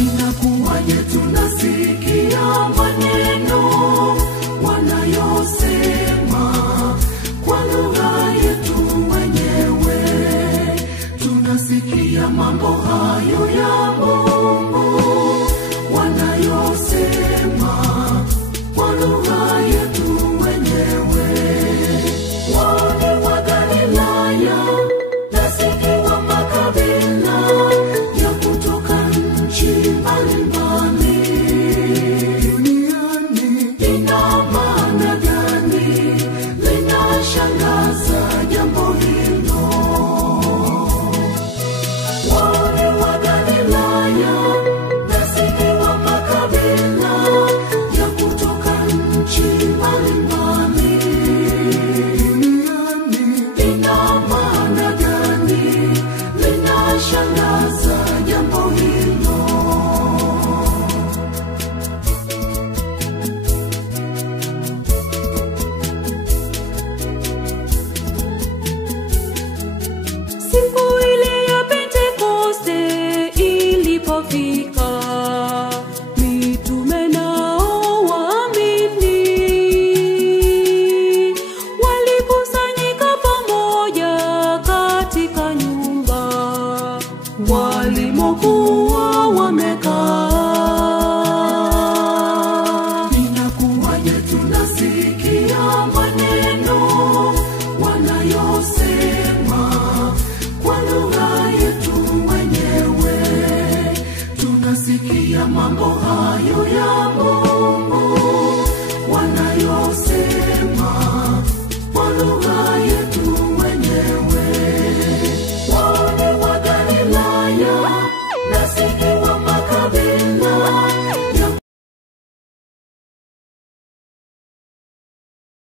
Inakuwaje tunasikia maneno wanayosema kwa lugha yetu wenyewe? Tunasikia mambo hayo ya Mungu wanayosema kwa lugha yetu wenyewe. Wale wa Galilaya nasikia wa makabila ya kutoka nchi mbalimbali duniani. Ina maana gani? Linashangaza jambo hilo. Wale wa Galilaya nasikia wa makabila ya kutoka nchi mbalimbali duniani. Ina maana gani? Linashangaza jambo hilo. Siku ile ya Pentekoste ilipofika, mitume nao waamini walikusanyika pamoja katika nyumba walimokuwa wamekaa. Inakuwaje tunasikia maneno wanayosema kwa lugha yetu wenyewe? Tunasikia mambo hayo ya Mungu wanayosema kwa lugha yetu wenyewe. Wale wa Galilaya nasikia wa makabila